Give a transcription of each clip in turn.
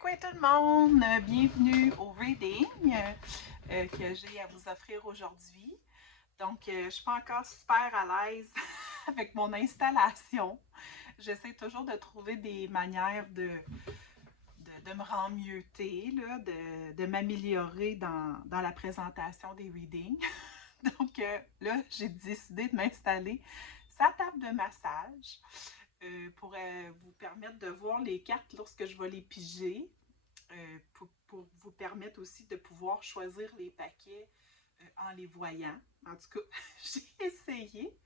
Quoi tout le monde! Bienvenue au reading que j'ai à vous offrir aujourd'hui. Donc, je ne suis pas encore super à l'aise avec mon installation. J'essaie toujours de trouver des manières de me rendre mieuxter, là, de m'améliorer dans la présentation des readings. Donc, là, j'ai décidé de m'installer sa table de massage pour vous permettre de voir les cartes lorsque je vais les piger. Pour vous permettre aussi de pouvoir choisir les paquets en les voyant. En tout cas, j'ai essayé.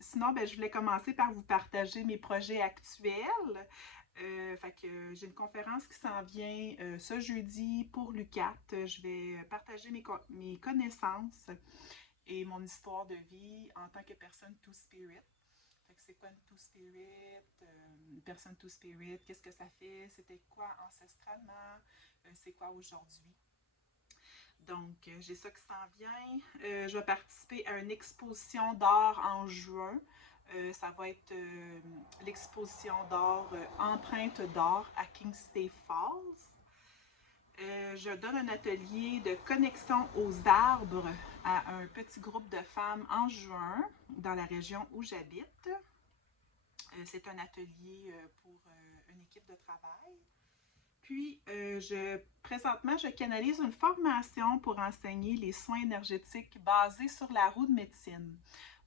Sinon, je voulais commencer par vous partager mes projets actuels. Fait que j'ai une conférence qui s'en vient ce jeudi pour l'UQAT. Je vais partager mes connaissances et mon histoire de vie en tant que personne Two-Spirit. Fait que c'est quoi une Two-Spirit? Une personne Two-Spirit, qu'est-ce que ça fait? C'était quoi ancestralement? C'est quoi aujourd'hui? Donc, j'ai ça qui s'en vient. Je vais participer à une exposition d'art en juin. Ça va être l'exposition d'art Empreinte d'art à Kingstay Falls. Je donne un atelier de connexion aux arbres à un petit groupe de femmes en juin dans la région où j'habite. C'est un atelier pour une équipe de travail. Puis, présentement, je canalise une formation pour enseigner les soins énergétiques basés sur la roue de médecine.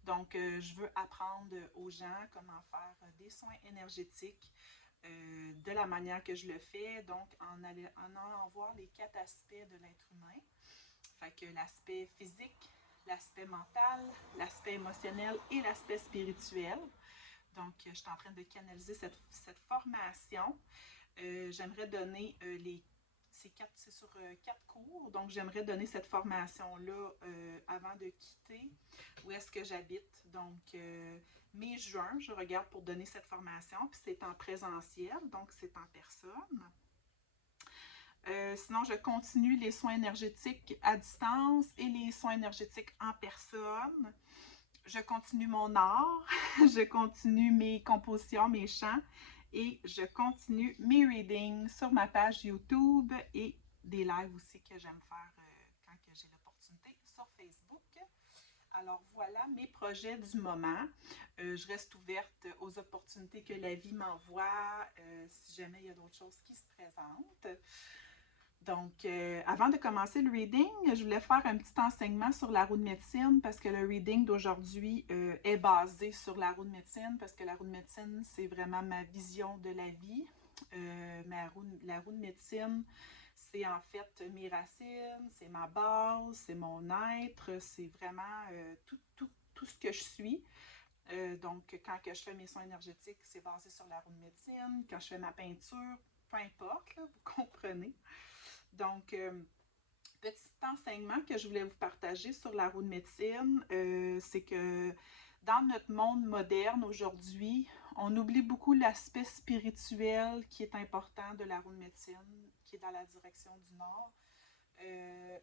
Donc, je veux apprendre aux gens comment faire des soins énergétiques de la manière que je le fais, donc en allant voir les 4 aspects de l'être humain. Fait que l'aspect physique, l'aspect mental, l'aspect émotionnel et l'aspect spirituel. Donc, je suis en train de canaliser cette formation. J'aimerais donner c'est sur 4 cours, donc j'aimerais donner cette formation-là avant de quitter où est-ce que j'habite. Donc, mai-juin, je regarde pour donner cette formation, puis c'est en présentiel, donc c'est en personne. Sinon, je continue les soins énergétiques à distance et les soins énergétiques en personne. Je continue mon art, je continue mes compositions, mes chants et je continue mes readings sur ma page YouTube et des lives aussi que j'aime faire quand j'ai l'opportunité sur Facebook. Alors voilà mes projets du moment. Je reste ouverte aux opportunités que la vie m'envoie si jamais il y a d'autres choses qui se présentent. Donc, avant de commencer le reading, je voulais faire un petit enseignement sur la roue de médecine parce que le reading d'aujourd'hui est basé sur la roue de médecine parce que la roue de médecine, c'est vraiment ma vision de la vie. La roue de médecine, c'est en fait mes racines, c'est ma base, c'est mon être, c'est vraiment tout ce que je suis. Donc, quand je fais mes soins énergétiques, c'est basé sur la roue de médecine. Quand je fais ma peinture, peu importe, là, vous comprenez. Donc, petit enseignement que je voulais vous partager sur la roue de médecine, c'est que dans notre monde moderne aujourd'hui, on oublie beaucoup l'aspect spirituel qui est important de la roue de médecine, qui est dans la direction du nord.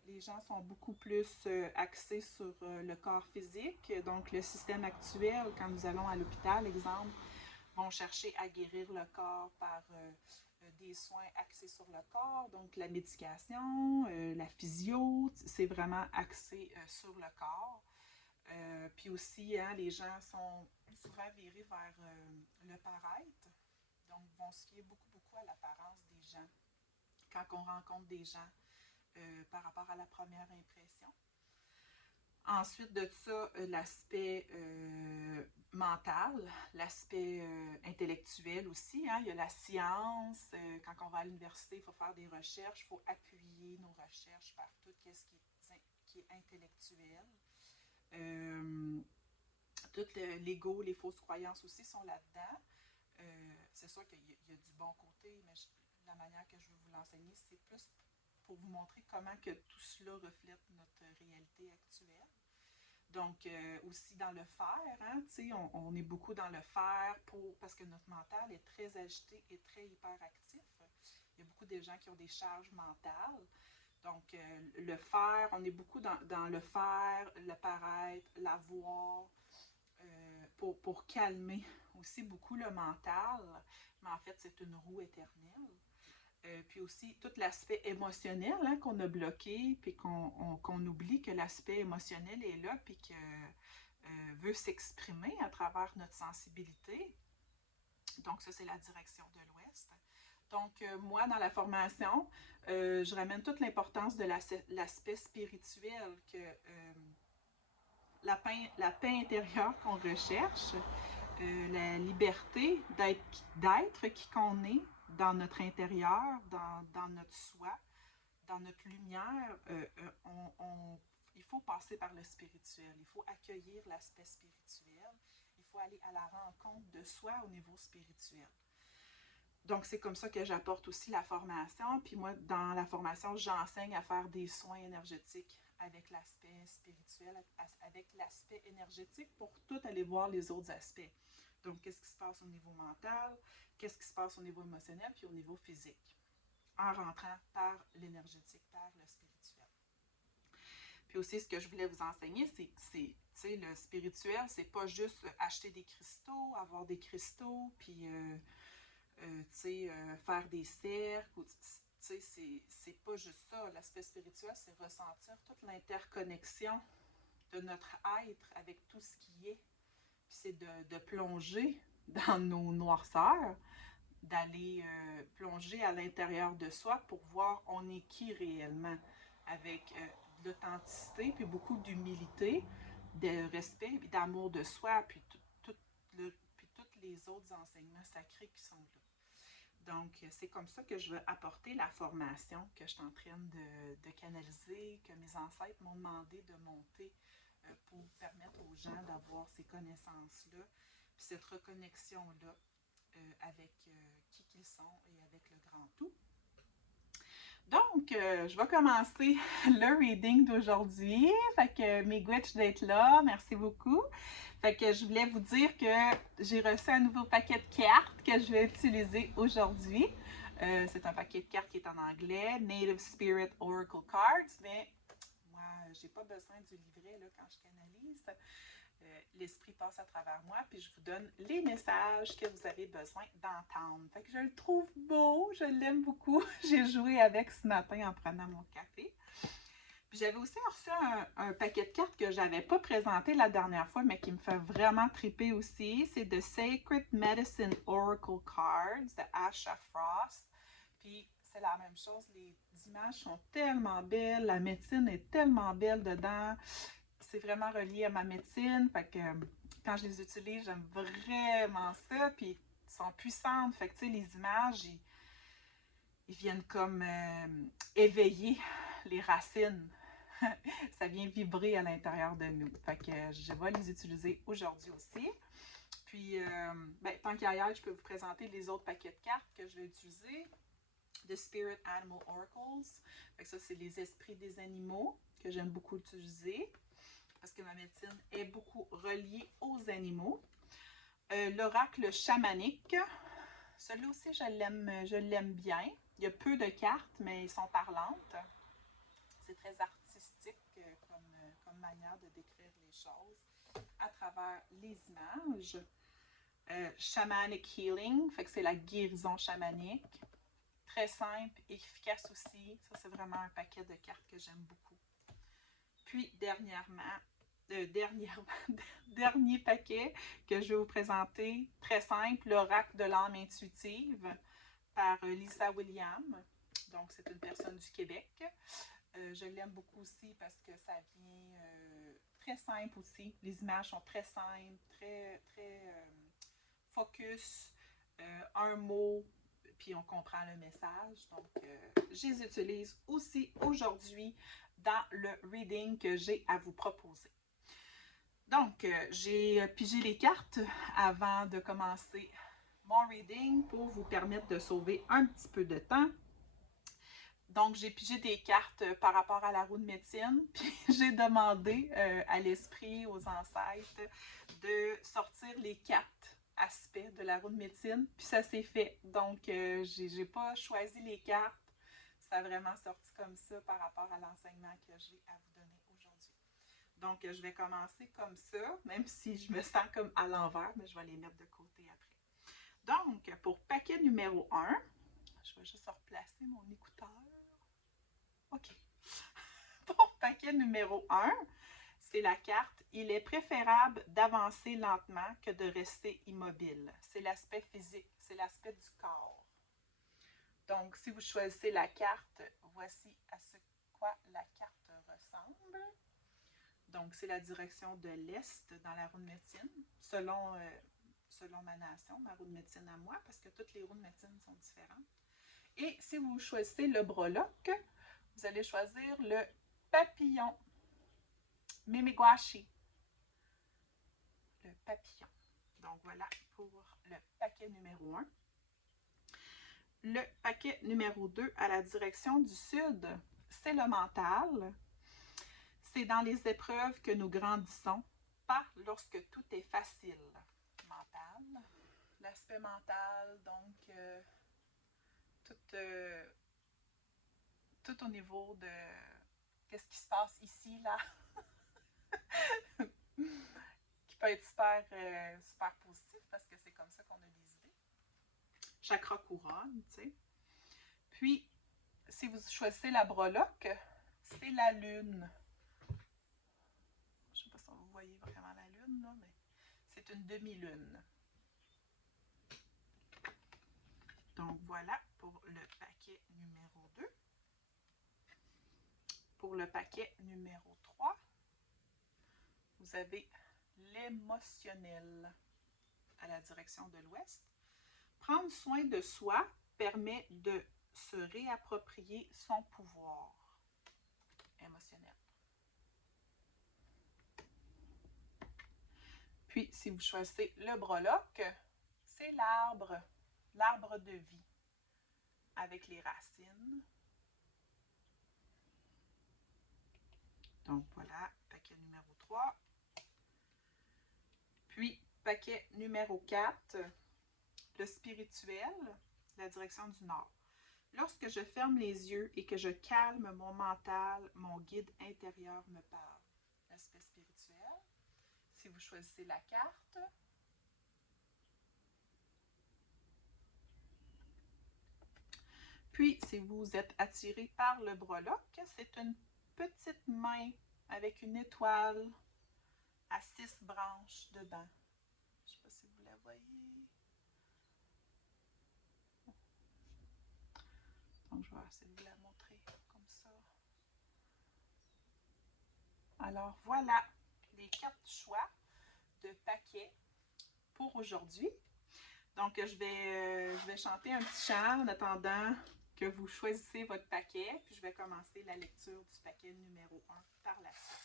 Les gens sont beaucoup plus axés sur le corps physique. Donc, le système actuel, quand nous allons à l'hôpital, exemple, vont chercher à guérir le corps par des soins axés sur le corps, donc la médication, la physio, c'est vraiment axé sur le corps. Puis aussi, hein, les gens sont souvent virés vers le paraître, donc vont se fier beaucoup à l'apparence des gens quand on rencontre des gens par rapport à la première impression. Ensuite de ça, l'aspect mental, l'aspect intellectuel aussi. Hein. Il y a la science. Quand on va à l'université, il faut faire des recherches. Il faut appuyer nos recherches par tout ce qui est intellectuel. Tout l'ego, les fausses croyances aussi sont là-dedans. C'est sûr qu'il y a du bon côté, mais la manière que je veux vous l'enseigner, c'est plus pour vous montrer comment que tout cela reflète notre réalité actuelle. Donc, aussi dans le faire, hein, on est beaucoup dans le faire parce que notre mental est très agité et très hyperactif. Il y a beaucoup de gens qui ont des charges mentales. Donc, le faire, on est beaucoup dans le faire, le paraître, l'avoir, pour calmer aussi beaucoup le mental. Mais en fait, c'est une roue éternelle. Puis aussi, tout l'aspect émotionnel hein, qu'on a bloqué, puis qu'on oublie que l'aspect émotionnel est là, puis que veut s'exprimer à travers notre sensibilité. Donc, ça, c'est la direction de l'Ouest. Donc, moi, dans la formation, je ramène toute l'importance de l'aspect spirituel, que la paix intérieure qu'on recherche, la liberté d'être qui qu'on est dans notre intérieur, dans notre soi, dans notre lumière, il faut passer par le spirituel. Il faut accueillir l'aspect spirituel. Il faut aller à la rencontre de soi au niveau spirituel. Donc, c'est comme ça que j'apporte aussi la formation. Puis moi, dans la formation, j'enseigne à faire des soins énergétiques avec l'aspect spirituel, avec l'aspect énergétique pour tout aller voir les autres aspects. Donc, qu'est-ce qui se passe au niveau mental, qu'est-ce qui se passe au niveau émotionnel, puis au niveau physique, en rentrant par l'énergétique, par le spirituel. Puis aussi, ce que je voulais vous enseigner, c'est le spirituel, c'est pas juste acheter des cristaux, avoir des cristaux, puis faire des cercles. C'est pas juste ça. L'aspect spirituel, c'est ressentir toute l'interconnexion de notre être avec tout ce qui est. Puis c'est de plonger dans nos noirceurs, d'aller plonger à l'intérieur de soi pour voir on est qui réellement, avec de l'authenticité, puis beaucoup d'humilité, de respect, puis d'amour de soi, puis tous les autres enseignements sacrés qui sont là. Donc, c'est comme ça que je veux apporter la formation que je suis en train de canaliser, que mes ancêtres m'ont demandé de monter pour permettre aux gens d'avoir ces connaissances-là, puis cette reconnexion-là avec qui qu'ils sont et avec le grand tout. Donc, je vais commencer le reading d'aujourd'hui. Fait que mes Gwitch d'être là, merci beaucoup. Fait que je voulais vous dire que j'ai reçu un nouveau paquet de cartes que je vais utiliser aujourd'hui. C'est un paquet de cartes qui est en anglais, Native Spirit Oracle Cards, mais moi, j'ai pas besoin du livret là, quand je canalise. L'esprit passe à travers moi, puis je vous donne les messages que vous avez besoin d'entendre. Fait que je le trouve beau, je l'aime beaucoup. J'ai joué avec ce matin en prenant mon café. Puis j'avais aussi reçu un paquet de cartes que je n'avais pas présenté la dernière fois, mais qui me fait vraiment triper aussi. C'est The Sacred Medicine Oracle Cards de Asha Frost. Puis c'est la même chose, les images sont tellement belles, la médecine est tellement belle dedans. C'est vraiment relié à ma médecine. Fait que quand je les utilise, j'aime vraiment ça. Puis ils sont puissantes. Fait que tu sais, les images, ils viennent comme éveiller les racines. Ça vient vibrer à l'intérieur de nous. Fait que je vais les utiliser aujourd'hui aussi. Puis, tant qu'à y aller, je peux vous présenter les autres paquets de cartes que je vais utiliser. The Spirit Animal Oracles. Fait que ça, c'est les esprits des animaux que j'aime beaucoup utiliser parce que ma médecine est beaucoup reliée aux animaux. L'oracle chamanique. Celui-là aussi, je l'aime bien. Il y a peu de cartes, mais ils sont parlantes. C'est très artistique comme manière de décrire les choses à travers les images. Shamanic Healing, fait que c'est la guérison chamanique. Très simple, efficace aussi. Ça, c'est vraiment un paquet de cartes que j'aime beaucoup. Puis, dernier paquet que je vais vous présenter, très simple, l'oracle de l'âme intuitive par Lisa Williams. Donc, c'est une personne du Québec. Je l'aime beaucoup aussi parce que ça vient très simple aussi. Les images sont très simples, très focus, un mot, puis on comprend le message. Donc, je les utilise aussi aujourd'hui dans le reading que j'ai à vous proposer. Donc, j'ai pigé les cartes avant de commencer mon reading pour vous permettre de sauver un petit peu de temps. Donc, j'ai pigé des cartes par rapport à la roue de médecine, puis j'ai demandé à l'esprit, aux ancêtres, de sortir les 4 aspects de la roue de médecine, puis ça s'est fait. Donc, j'ai pas choisi les cartes, ça a vraiment sorti comme ça par rapport à l'enseignement que j'ai à vous donner aujourd'hui. Donc, je vais commencer comme ça, même si je me sens comme à l'envers, mais je vais les mettre de côté après. Donc, pour paquet numéro 1, je vais juste replacer mon écouteur. OK. Pour paquet numéro 1, c'est la carte « Il est préférable d'avancer lentement que de rester immobile ». C'est l'aspect physique, c'est l'aspect du corps. Donc, si vous choisissez la carte, voici à ce quoi la carte ressemble. Donc, c'est la direction de l'Est dans la roue de médecine, selon ma nation, ma roue de médecine à moi, parce que toutes les roues de médecine sont différentes. Et si vous choisissez le breloque, vous allez choisir le papillon, Mimigwashi, le papillon. Donc, voilà pour le paquet numéro 1. Le paquet numéro 2 à la direction du sud, c'est le mental. C'est dans les épreuves que nous grandissons, pas lorsque tout est facile. Mental. L'aspect mental, donc, tout au niveau de qu'est-ce qui se passe ici, là, qui peut être super, super positif parce que c'est comme ça qu'on a des idées. Chakra couronne, tu sais. Puis, si vous choisissez la breloque, c'est la lune. Je ne sais pas si vous voyez vraiment la lune, là, mais c'est une demi-lune. Donc, voilà pour le paquet numéro 2. Pour le paquet numéro 3, vous avez l'émotionnel à la direction de l'ouest. Prendre soin de soi permet de se réapproprier son pouvoir émotionnel. Puis, si vous choisissez le breloque, c'est l'arbre de vie, avec les racines. Donc, voilà, paquet numéro 3. Puis, paquet numéro 4, le spirituel, la direction du nord. Lorsque je ferme les yeux et que je calme mon mental, mon guide intérieur me parle. L'aspect spirituel. Si vous choisissez la carte, puis si vous êtes attiré par le breloque, c'est une petite main avec une étoile à 6 branches dedans. Je ne sais pas si vous la voyez. Donc, je vais essayer de vous la montrer comme ça. Alors, voilà les 4 choix de paquets pour aujourd'hui. Donc, je vais chanter un petit chant en attendant que vous choisissez votre paquet. Puis, je vais commencer la lecture du paquet numéro 1 par la suite.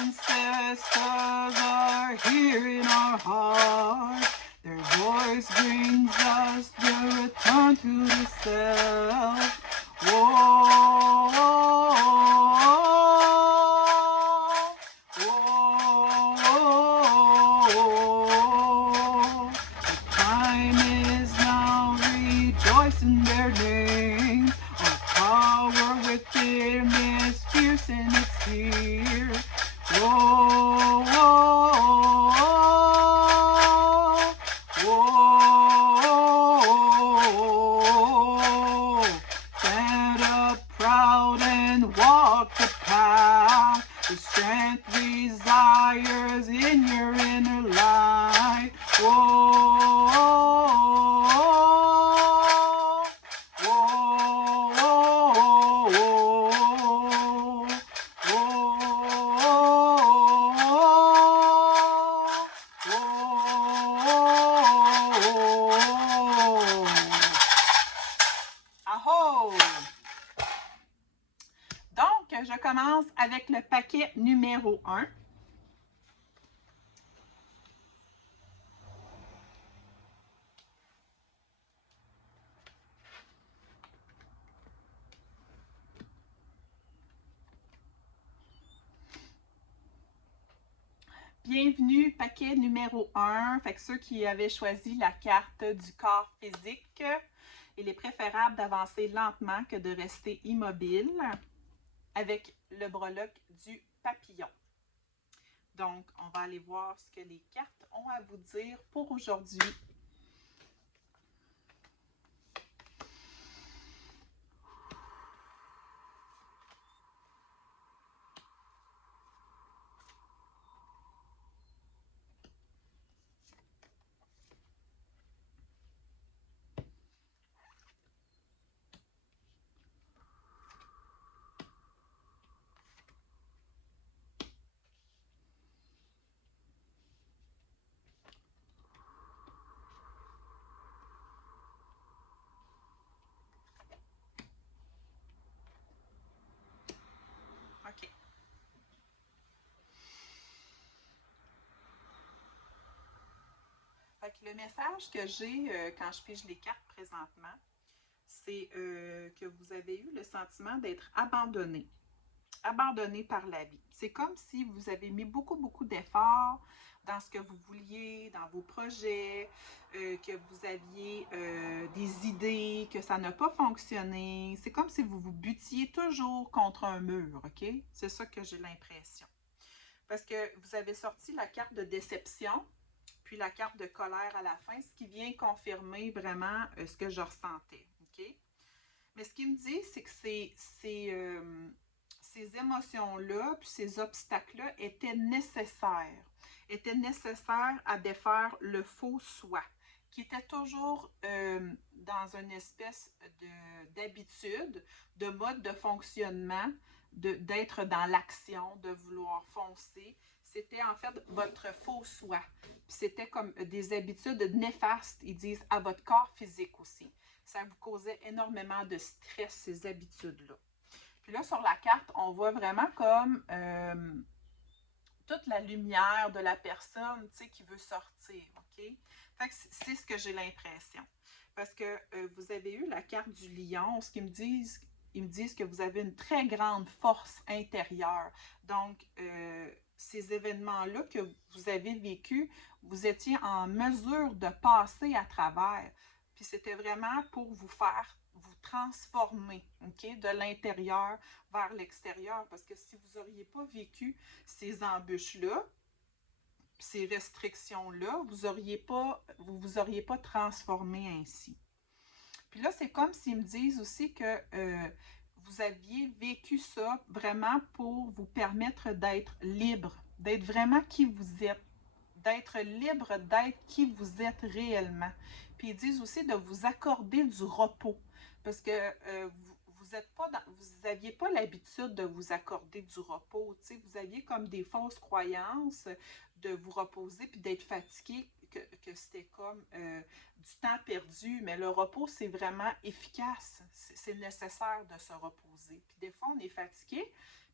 Ancestors are here in our heart. Their voice brings us the return to the self. Whoa, whoa, whoa, whoa. The time is now, rejoice in their names. Our power within is fierce and it's here. Whoa, whoa, whoa. Stand up proud and walk the path. The strength desires in your inner light. Whoa, donc, je commence avec le paquet numéro 1. bienvenue, paquet numéro 1. Fait que ceux qui avaient choisi la carte du corps physique, il est préférable d'avancer lentement que de rester immobile avec le breloque du papillon. Donc, on va aller voir ce que les cartes ont à vous dire pour aujourd'hui. OK. Fait que le message que j'ai quand je pige les cartes présentement, c'est que vous avez eu le sentiment d'être abandonné par la vie. C'est comme si vous avez mis beaucoup d'efforts dans ce que vous vouliez, dans vos projets, que vous aviez des idées, que ça n'a pas fonctionné. C'est comme si vous vous buttiez toujours contre un mur, OK? C'est ça que j'ai l'impression. Parce que vous avez sorti la carte de déception, puis la carte de colère à la fin, ce qui vient confirmer vraiment ce que je ressentais, OK? Mais ce qu'il me dit, c'est que ces émotions-là, puis ces obstacles-là étaient nécessaires à défaire le faux soi, qui était toujours dans une espèce d'habitude, de mode de fonctionnement, d'être dans l'action, de vouloir foncer. C'était en fait votre faux soi. Puis c'était comme des habitudes néfastes, ils disent, à votre corps physique aussi. Ça vous causait énormément de stress, ces habitudes-là. Puis là, sur la carte, on voit vraiment comme toute la lumière de la personne, tu sais, qui veut sortir, OK? Fait que c'est ce que j'ai l'impression. Parce que vous avez eu la carte du lion, ce qu'ils me disent, ils me disent que vous avez une très grande force intérieure. Donc, ces événements-là que vous avez vécus, vous étiez en mesure de passer à travers. Puis c'était vraiment pour vous faire vous transformer, OK, de l'intérieur vers l'extérieur. Parce que si vous n'auriez pas vécu ces embûches-là, ces restrictions-là, vous auriez pas transformé ainsi. Puis là, c'est comme s'ils me disent aussi que vous aviez vécu ça vraiment pour vous permettre d'être libre, d'être vraiment qui vous êtes, d'être libre, d'être qui vous êtes réellement. Puis ils disent aussi de vous accorder du repos, parce que vous n'aviez pas l'habitude de vous accorder du repos. Vous aviez comme des fausses croyances de vous reposer puis d'être fatigué, que c'était comme du temps perdu. Mais le repos, c'est vraiment efficace. C'est nécessaire de se reposer. Puis des fois, on est fatigué.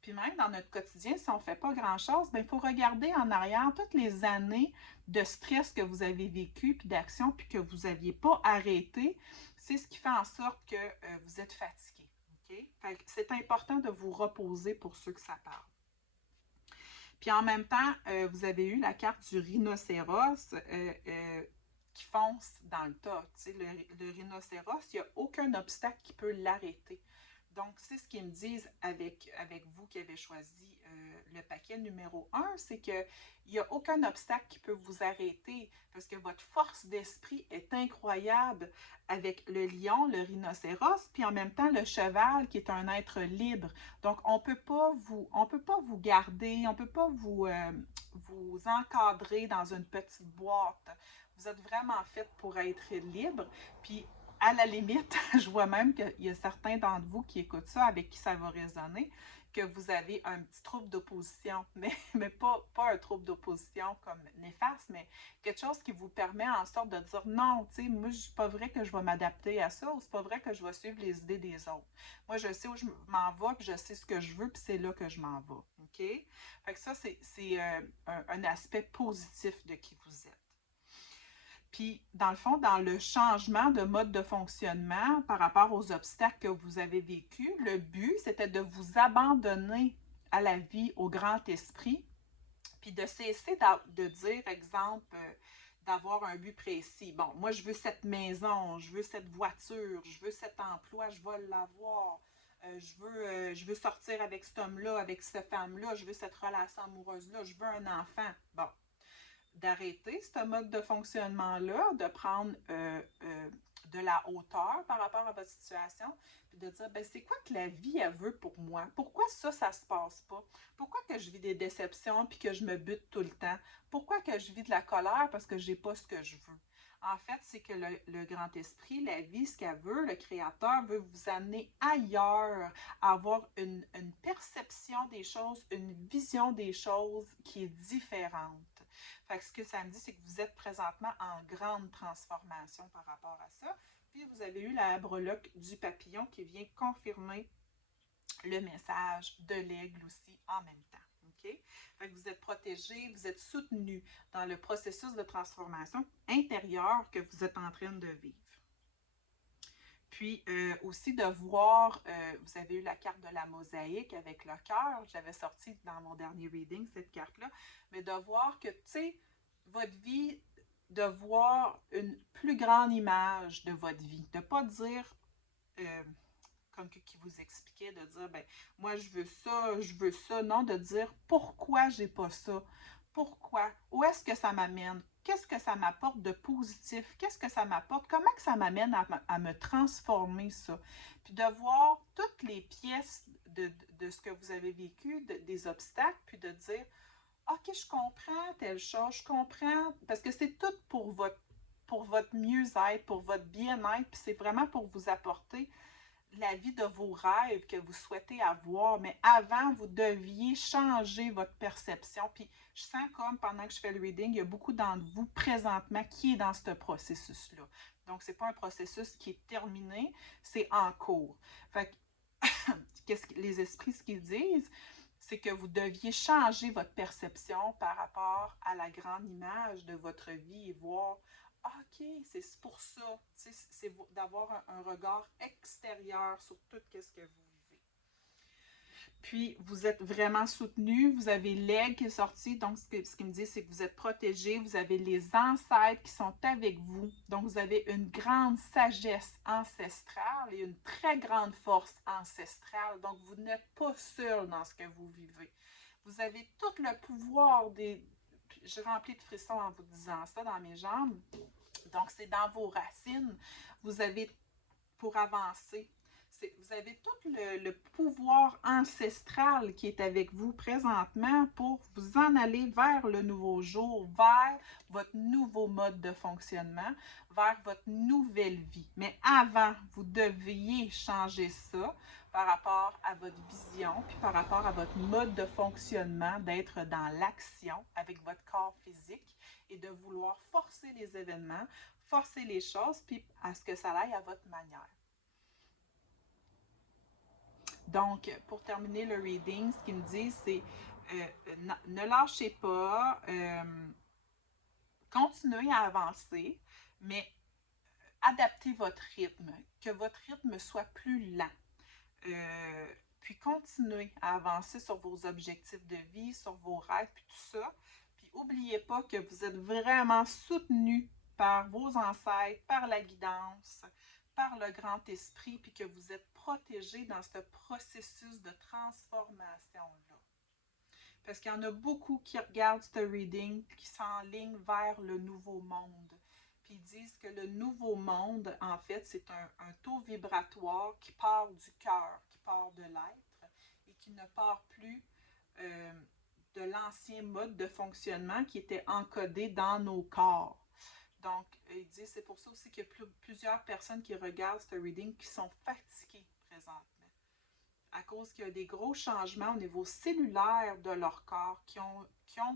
Puis même dans notre quotidien, si on ne fait pas grand-chose, il faut regarder en arrière toutes les années de stress que vous avez vécu, puis d'action, puis que vous n'aviez pas arrêté. C'est ce qui fait en sorte que vous êtes fatigué. Okay? C'est important de vous reposer pour ceux que ça parle. Puis en même temps, vous avez eu la carte du rhinocéros qui fonce dans le tas. Le rhinocéros, il n'y a aucun obstacle qui peut l'arrêter. Donc, c'est ce qu'ils me disent avec vous qui avez choisi le paquet numéro 1, c'est qu'il n'y a aucun obstacle qui peut vous arrêter parce que votre force d'esprit est incroyable avec le lion, le rhinocéros, puis en même temps le cheval qui est un être libre. Donc, on peut pas vous garder, on ne peut pas vous encadrer dans une petite boîte. Vous êtes vraiment fait pour être libre. Puis, à la limite, je vois même qu'il y a certains d'entre vous qui écoutent ça, avec qui ça va résonner, que vous avez un petit trouble d'opposition, mais pas un trouble d'opposition comme néfaste, mais quelque chose qui vous permet en sorte de dire non, tu sais, moi, c'est pas vrai que je vais m'adapter à ça, ou c'est pas vrai que je vais suivre les idées des autres. Moi, je sais où je m'en vais, puis je sais ce que je veux, puis c'est là que je m'en vais. OK? Fait que ça, c'est un aspect positif de qui vous êtes. Puis, dans le fond, dans le changement de mode de fonctionnement par rapport aux obstacles que vous avez vécus, le but, c'était de vous abandonner à la vie, au grand esprit, Puis de cesser de dire, exemple, d'avoir un but précis. Bon, moi, je veux cette maison, je veux cette voiture, je veux cet emploi, je vais l'avoir. Je veux sortir avec cet homme-là, avec cette femme-là, je veux cette relation amoureuse-là, je veux un enfant. Bon, d'arrêter ce mode de fonctionnement-là, de prendre de la hauteur par rapport à votre situation, puis de dire, ben, c'est quoi que la vie, elle veut pour moi? Pourquoi ça se passe pas? Pourquoi que je vis des déceptions puis que je me bute tout le temps? Pourquoi que je vis de la colère parce que j'ai pas ce que je veux? En fait, c'est que le grand esprit, la vie, ce qu'elle veut, le créateur veut vous amener ailleurs, à avoir une perception des choses, une vision des choses qui est différente. Fait que ce que ça me dit, c'est que vous êtes présentement en grande transformation par rapport à ça. Puis vous avez eu la breloque du papillon qui vient confirmer le message de l'aigle aussi en même temps. OK? Fait que vous êtes protégé, vous êtes soutenu dans le processus de transformation intérieure que vous êtes en train de vivre. Puis aussi de voir, vous avez eu la carte de la mosaïque avec le cœur, j'avais sorti dans mon dernier reading cette carte-là, mais de voir que, tu sais, votre vie, de voir une plus grande image de votre vie, de ne pas dire, comme qui vous expliquait, de dire, ben, moi je veux ça, non, de dire pourquoi j'ai pas ça, pourquoi, où est-ce que ça m'amène, qu'est-ce que ça m'apporte de positif, qu'est-ce que ça m'apporte, comment que ça m'amène à me transformer ça, puis de voir toutes les pièces de ce que vous avez vécu, des obstacles, puis de dire, ok, je comprends telle chose, je comprends, parce que c'est tout pour votre mieux-être, pour votre bien-être, puis c'est vraiment pour vous apporter la vie de vos rêves que vous souhaitez avoir, mais avant, vous deviez changer votre perception. Puis je sens comme pendant que je fais le reading, il y a beaucoup d'entre vous présentement qui est dans ce processus-là. Donc, ce n'est pas un processus qui est terminé, c'est en cours. Fait que, les esprits, ce qu'ils disent, c'est que vous deviez changer votre perception par rapport à la grande image de votre vie et voir OK, c'est pour ça. C'est d'avoir un regard extérieur sur tout ce que vous vivez. Puis, vous êtes vraiment soutenu. Vous avez l'aigle qui est sorti. Donc, ce qui me dit, c'est que vous êtes protégé. Vous avez les ancêtres qui sont avec vous. Donc, vous avez une grande sagesse ancestrale et une très grande force ancestrale. Donc, vous n'êtes pas seul dans ce que vous vivez. Vous avez tout le pouvoir des... Je remplis de frissons en vous disant ça dans mes jambes. Donc, c'est dans vos racines. Vous avez, pour avancer, vous avez tout le pouvoir ancestral qui est avec vous présentement pour vous en aller vers le nouveau jour, vers votre nouveau mode de fonctionnement, vers votre nouvelle vie. Mais avant, vous deviez changer ça par rapport à votre vision, puis par rapport à votre mode de fonctionnement, d'être dans l'action avec votre corps physique et de vouloir forcer les événements, forcer les choses, puis à ce que ça aille à votre manière. Donc, pour terminer le reading, ce qu'ils me disent, c'est ne lâchez pas, continuez à avancer, mais adaptez votre rythme, que votre rythme soit plus lent. Puis continuez à avancer sur vos objectifs de vie, sur vos rêves, puis tout ça. Puis n'oubliez pas que vous êtes vraiment soutenu par vos ancêtres, par la guidance, par le grand esprit, puis que vous êtes protégé dans ce processus de transformation-là. Parce qu'il y en a beaucoup qui regardent ce reading, qui s'enlignent vers le nouveau monde. Puis ils disent que le nouveau monde, en fait, c'est un taux vibratoire qui part du cœur, qui part de l'être et qui ne part plus de l'ancien mode de fonctionnement qui était encodé dans nos corps. Donc, il dit, c'est pour ça aussi qu'il y a plusieurs personnes qui regardent ce reading qui sont fatiguées présentement. À cause qu'il y a des gros changements au niveau cellulaire de leur corps qui ont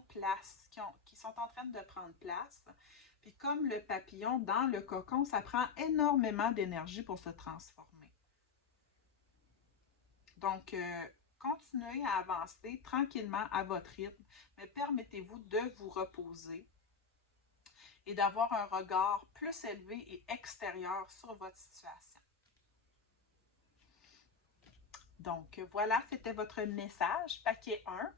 place, qui sont en train de prendre place. Puis comme le papillon dans le cocon, ça prend énormément d'énergie pour se transformer. Donc, continuez à avancer tranquillement à votre rythme, mais permettez-vous de vous reposer et d'avoir un regard plus élevé et extérieur sur votre situation. Donc, voilà, c'était votre message, paquet 1.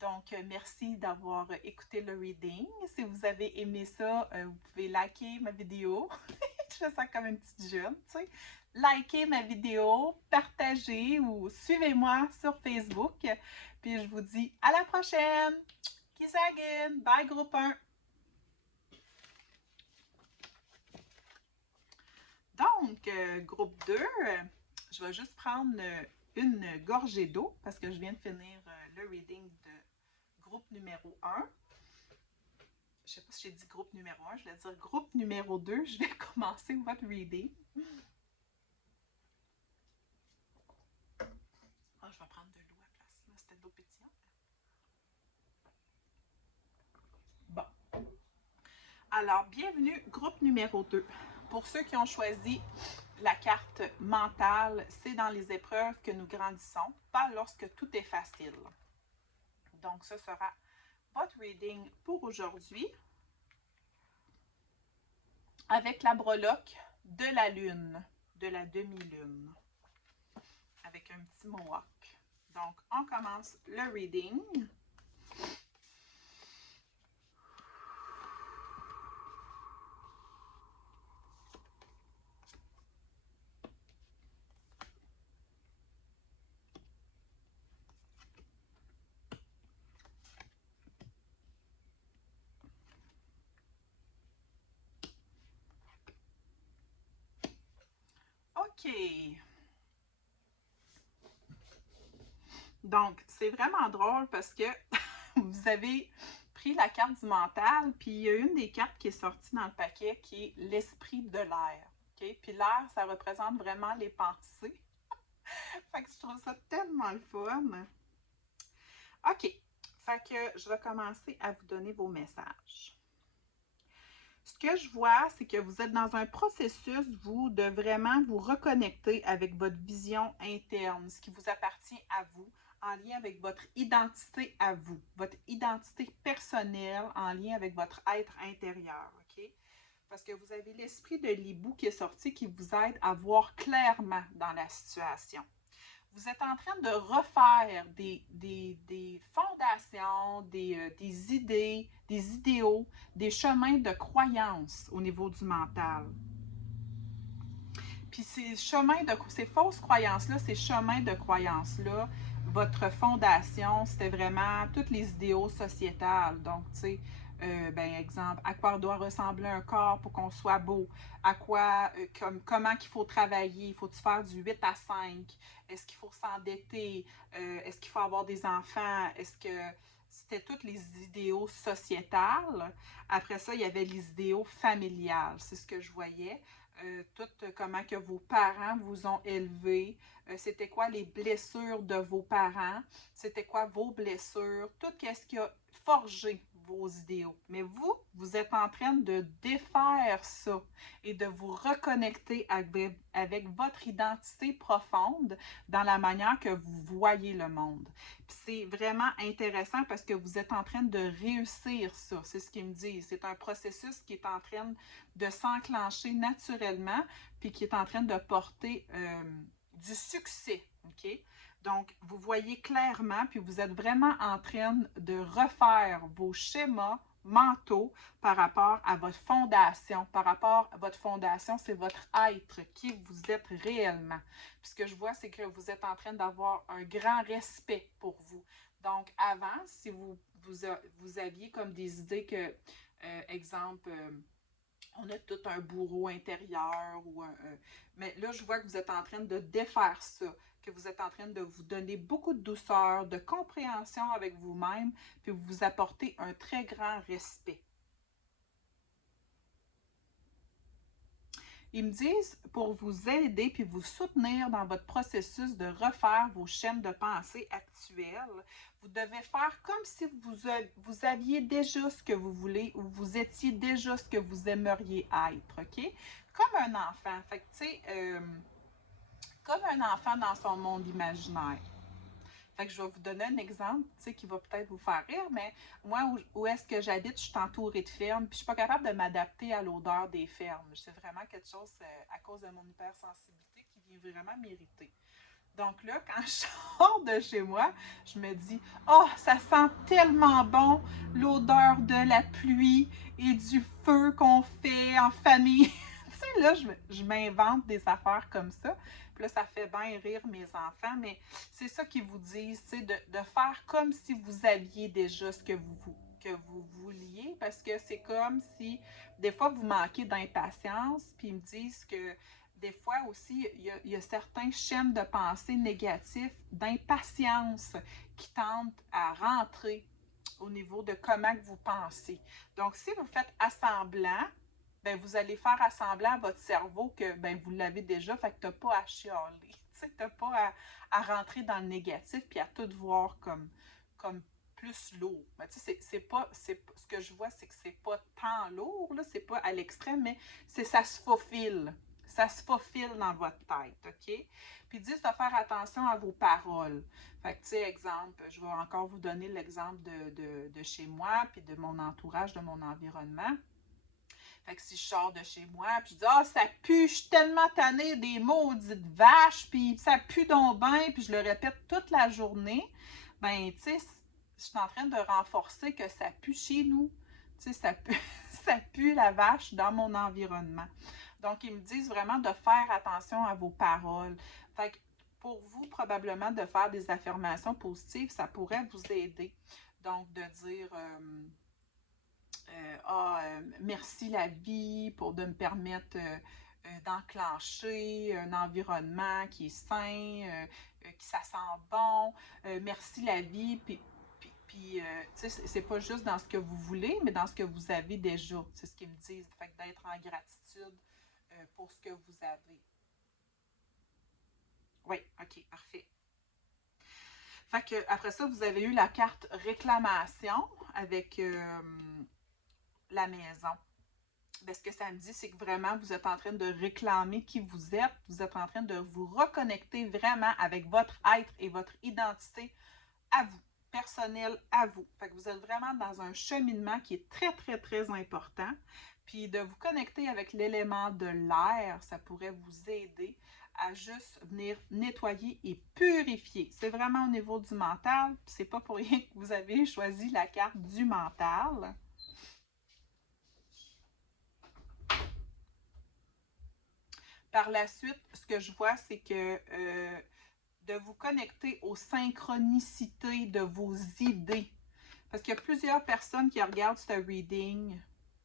Donc, merci d'avoir écouté le reading. Si vous avez aimé ça, vous pouvez liker ma vidéo. Je fais ça comme une petite jeune, tu sais. Likez ma vidéo, partagez ou suivez-moi sur Facebook. Puis je vous dis à la prochaine. Kisagen, bye groupe 1. Donc, groupe 2, je vais juste prendre une gorgée d'eau parce que je viens de finir le reading de groupe numéro 1. Je ne sais pas si j'ai dit groupe numéro 1, je vais dire groupe numéro 2. Je vais commencer votre reading. Oh, je vais prendre de l'eau à la place. Là, c'était de l'eau pétillante. Bon. Alors, bienvenue, groupe numéro 2. Pour ceux qui ont choisi la carte mentale, c'est dans les épreuves que nous grandissons, pas lorsque tout est facile. Donc, ce sera votre reading pour aujourd'hui avec la breloque de la lune, de la demi-lune, avec un petit mohawk. Donc, on commence le reading. OK. Donc, c'est vraiment drôle parce que vous avez pris la carte du mental, puis il y a une des cartes qui est sortie dans le paquet qui est l'esprit de l'air. Okay? Puis l'air, ça représente vraiment les pensées. Fait que je trouve ça tellement le fun. OK. Fait que je vais commencer à vous donner vos messages. Ce que je vois, c'est que vous êtes dans un processus, vous, de vraiment vous reconnecter avec votre vision interne, ce qui vous appartient à vous, en lien avec votre identité à vous, votre identité personnelle en lien avec votre être intérieur, OK? Parce que vous avez l'esprit de l'hibou qui est sorti qui vous aide à voir clairement dans la situation. Vous êtes en train de refaire des fondations, des idées, des idéaux, des chemins de croyance au niveau du mental. Puis ces fausses croyances-là, ces chemins de croyances-là, votre fondation, c'était vraiment tous les idéaux sociétals. Donc, tu sais, exemple, à quoi doit ressembler un corps pour qu'on soit beau, à quoi, comment qu'il faut travailler, faut-tu faire du 8 à 5, est-ce qu'il faut s'endetter, est-ce qu'il faut avoir des enfants, est-ce que c'était tous les idéaux sociétals. Après ça, il y avait les idéaux familiales, c'est ce que je voyais. Tout comment que vos parents vous ont élevé, c'était quoi les blessures de vos parents, c'était quoi vos blessures, tout ce qui a forgé vos idéaux. Mais vous, vous êtes en train de défaire ça et de vous reconnecter avec votre identité profonde dans la manière que vous voyez le monde. Puis c'est vraiment intéressant parce que vous êtes en train de réussir ça. C'est ce qu'ils me disent. C'est un processus qui est en train de s'enclencher naturellement puis qui est en train de porter du succès. OK? Donc, vous voyez clairement, puis vous êtes vraiment en train de refaire vos schémas mentaux par rapport à votre fondation. Par rapport à votre fondation, c'est votre être, qui vous êtes réellement. Puis ce que je vois, c'est que vous êtes en train d'avoir un grand respect pour vous. Donc, avant, si vous aviez comme des idées que, exemple, on a tout un bourreau intérieur. Mais là, je vois que vous êtes en train de défaire ça, que vous êtes en train de vous donner beaucoup de douceur, de compréhension avec vous-même, puis vous apportez un très grand respect. Ils me disent, pour vous aider puis vous soutenir dans votre processus de refaire vos chaînes de pensée actuelles, vous devez faire comme si vous aviez déjà ce que vous voulez ou vous étiez déjà ce que vous aimeriez être, OK? Comme un enfant. Fait que, tu sais, comme un enfant dans son monde imaginaire. Fait que je vais vous donner un exemple, tu sais, qui va peut-être vous faire rire, mais moi, où est-ce que j'habite, je suis entourée de fermes, puis je suis pas capable de m'adapter à l'odeur des fermes. C'est vraiment quelque chose, à cause de mon hypersensibilité, qui vient vraiment m'irriter. Donc là, quand je sors de chez moi, je me dis, oh, ça sent tellement bon, l'odeur de la pluie et du feu qu'on fait en famille. Tu sais, là, je m'invente des affaires comme ça. Puis là, ça fait bien rire mes enfants, mais c'est ça qu'ils vous disent, tu sais, de faire comme si vous aviez déjà ce que vous vouliez, parce que c'est comme si, des fois, vous manquez d'impatience, puis ils me disent que des fois aussi, il y a certains schèmes de pensée négatifs, d'impatience qui tendent à rentrer au niveau de comment vous pensez. Donc, si vous faites assemblant, ben, vous allez faire assemblant à votre cerveau que ben, vous l'avez déjà, fait que tu n'as pas à chialer. Tu n'as pas à rentrer dans le négatif puis à tout voir comme plus lourd. Ben, c'est pas, ce que je vois, c'est que c'est pas tant lourd, c'est pas à l'extrême, mais ça se faufile. Ça se faufile dans votre tête, OK? Puis 10, de faire attention à vos paroles. Fait que, tu sais, exemple, je vais encore vous donner l'exemple de chez moi, puis de mon entourage, de mon environnement. Fait que si je sors de chez moi, puis je dis, ah, oh, ça pue, je suis tellement tannée des maudites vaches, puis ça pue donc bien, puis je le répète toute la journée, ben, tu sais, je suis en train de renforcer que ça pue chez nous. Tu sais, ça pue la vache dans mon environnement. Donc, ils me disent vraiment de faire attention à vos paroles. Fait que pour vous, probablement, de faire des affirmations positives, ça pourrait vous aider. Donc, de dire merci la vie pour de me permettre d'enclencher un environnement qui est sain, qui ça sent bon. Merci la vie, puis tu sais, c'est pas juste dans ce que vous voulez, mais dans ce que vous avez déjà. C'est ce qu'ils me disent. Fait que d'être en gratitude pour ce que vous avez. Oui, ok, parfait. Fait que après ça, vous avez eu la carte réclamation avec la maison. Ben, ce que ça me dit, c'est que vraiment, vous êtes en train de réclamer qui vous êtes en train de vous reconnecter vraiment avec votre être et votre identité à vous, personnel à vous. Fait que vous êtes vraiment dans un cheminement qui est très, très, très important. Puis de vous connecter avec l'élément de l'air, ça pourrait vous aider à juste venir nettoyer et purifier. C'est vraiment au niveau du mental. C'est pas pour rien que vous avez choisi la carte du mental. Par la suite, ce que je vois, c'est que de vous connecter aux synchronicités de vos idées. Parce qu'il y a plusieurs personnes qui regardent ce reading,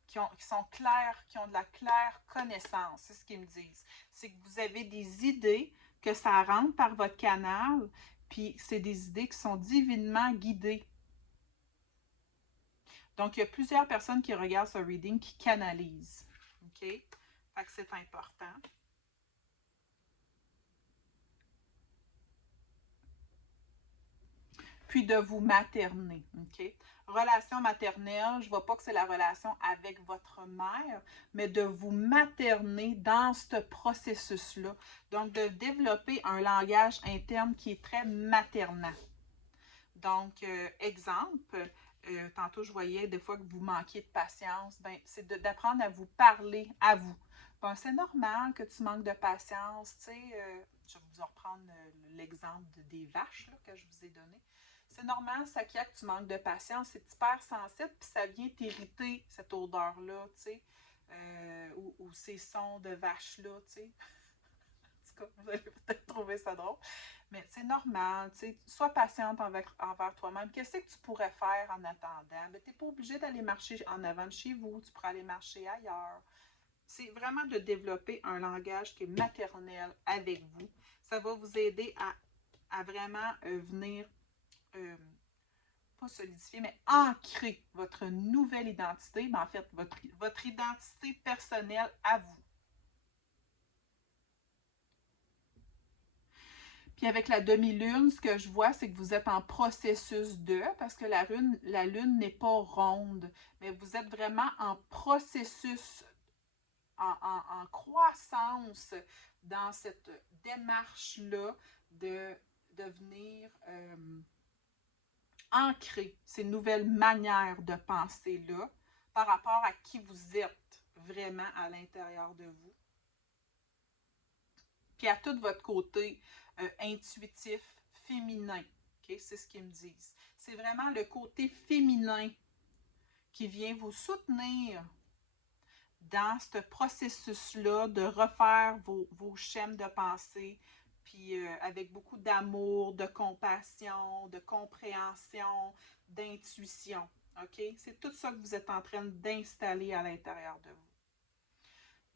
qui sont claires, qui ont de la claire connaissance. C'est ce qu'ils me disent. C'est que vous avez des idées, que ça rentre par votre canal, puis c'est des idées qui sont divinement guidées. Donc, il y a plusieurs personnes qui regardent ce reading qui canalisent. OK? Fait que c'est important. Puis de vous materner. OK? Relation maternelle, je ne vois pas que c'est la relation avec votre mère, mais de vous materner dans ce processus-là. Donc, de développer un langage interne qui est très maternant. Donc, exemple, tantôt je voyais des fois que vous manquiez de patience, ben, c'est d'apprendre à vous parler à vous. Bon, c'est normal que tu manques de patience, tu sais, je vais vous reprendre l'exemple des vaches là, que je vous ai donné. C'est normal, Sakia, que tu manques de patience, c'est hyper sensible, puis ça vient t'irriter, cette odeur-là, tu sais, ou ces sons de vaches-là, tu sais. En tout cas, vous allez peut-être trouver ça drôle. Mais c'est normal, tu sais, sois patiente envers toi-même. Qu'est-ce que tu pourrais faire en attendant? Ben, tu n'es pas obligé d'aller marcher en avant de chez vous, tu pourrais aller marcher ailleurs. C'est vraiment de développer un langage qui est maternel avec vous. Ça va vous aider à vraiment venir, pas solidifier, mais ancrer votre nouvelle identité, mais en fait, votre identité personnelle à vous. Puis avec la demi-lune, ce que je vois, c'est que vous êtes en processus de, parce que la lune n'est pas ronde, mais vous êtes vraiment en processus, en croissance dans cette démarche-là de venir ancrer ces nouvelles manières de penser-là par rapport à qui vous êtes vraiment à l'intérieur de vous. puis à tout votre côté intuitif, féminin. Okay? C'est ce qu'ils me disent. C'est vraiment le côté féminin qui vient vous soutenir dans ce processus-là de refaire vos schèmes de pensée, puis avec beaucoup d'amour, de compassion, de compréhension, d'intuition. OK? C'est tout ça que vous êtes en train d'installer à l'intérieur de vous.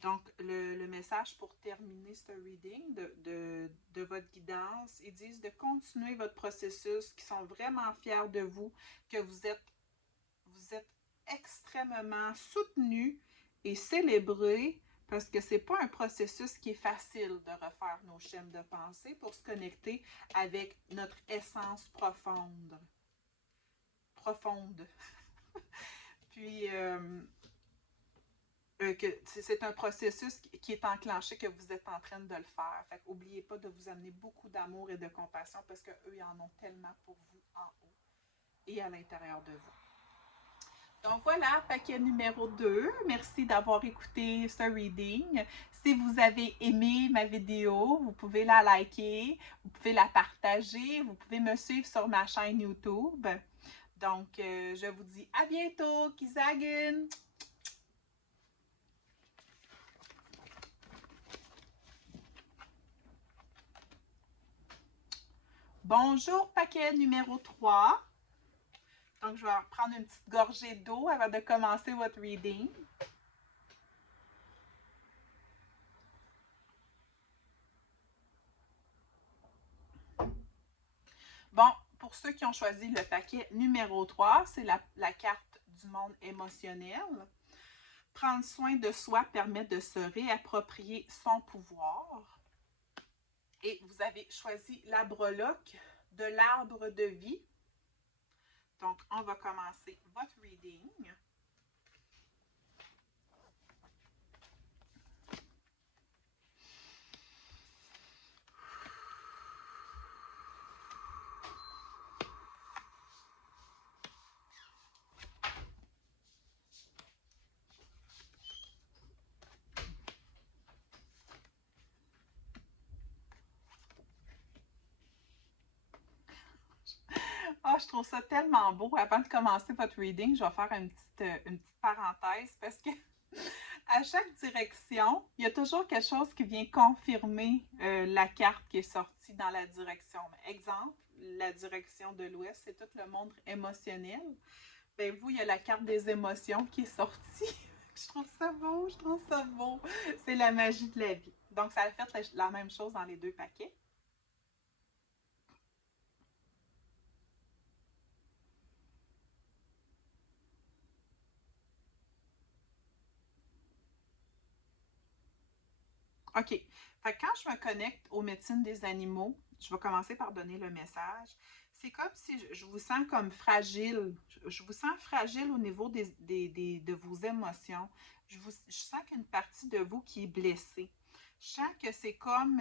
Donc, le message pour terminer ce reading de votre guidance, ils disent de continuer votre processus, qu'ils sont vraiment fiers de vous, que vous êtes extrêmement soutenu et célébré parce que c'est pas un processus qui est facile de refaire nos schèmes de pensée pour se connecter avec notre essence profonde. Puis, que c'est un processus qui est enclenché, que vous êtes en train de le faire. Fait n'oubliez pas de vous amener beaucoup d'amour et de compassion parce qu'eux, ils en ont tellement pour vous en haut et à l'intérieur de vous. Donc voilà, paquet numéro 2. Merci d'avoir écouté ce reading. Si vous avez aimé ma vidéo, vous pouvez la liker, vous pouvez la partager, vous pouvez me suivre sur ma chaîne YouTube. Donc, je vous dis à bientôt. Kisagen! Bonjour, paquet numéro 3. Donc, je vais reprendre une petite gorgée d'eau avant de commencer votre reading. Bon, pour ceux qui ont choisi le paquet numéro 3, c'est la carte du monde émotionnel. Prendre soin de soi permet de se réapproprier son pouvoir. Et vous avez choisi la breloque de l'arbre de vie. Donc, on va commencer votre reading. Ah, je trouve ça tellement beau. Avant de commencer votre reading, je vais faire une petite parenthèse parce que à chaque direction, il y a toujours quelque chose qui vient confirmer la carte qui est sortie dans la direction. Exemple, la direction de l'Ouest, c'est tout le monde émotionnel. Ben vous, il y a la carte des émotions qui est sortie. Je trouve ça beau, je trouve ça beau. C'est la magie de la vie. Donc, ça a fait la même chose dans les deux paquets. OK. Fait que quand je me connecte aux médecines des animaux, je vais commencer par donner le message. C'est comme si je vous sens comme fragile. Je vous sens fragile au niveau de vos émotions. Je sens qu'il y a une partie de vous qui est blessée. Je sens que c'est comme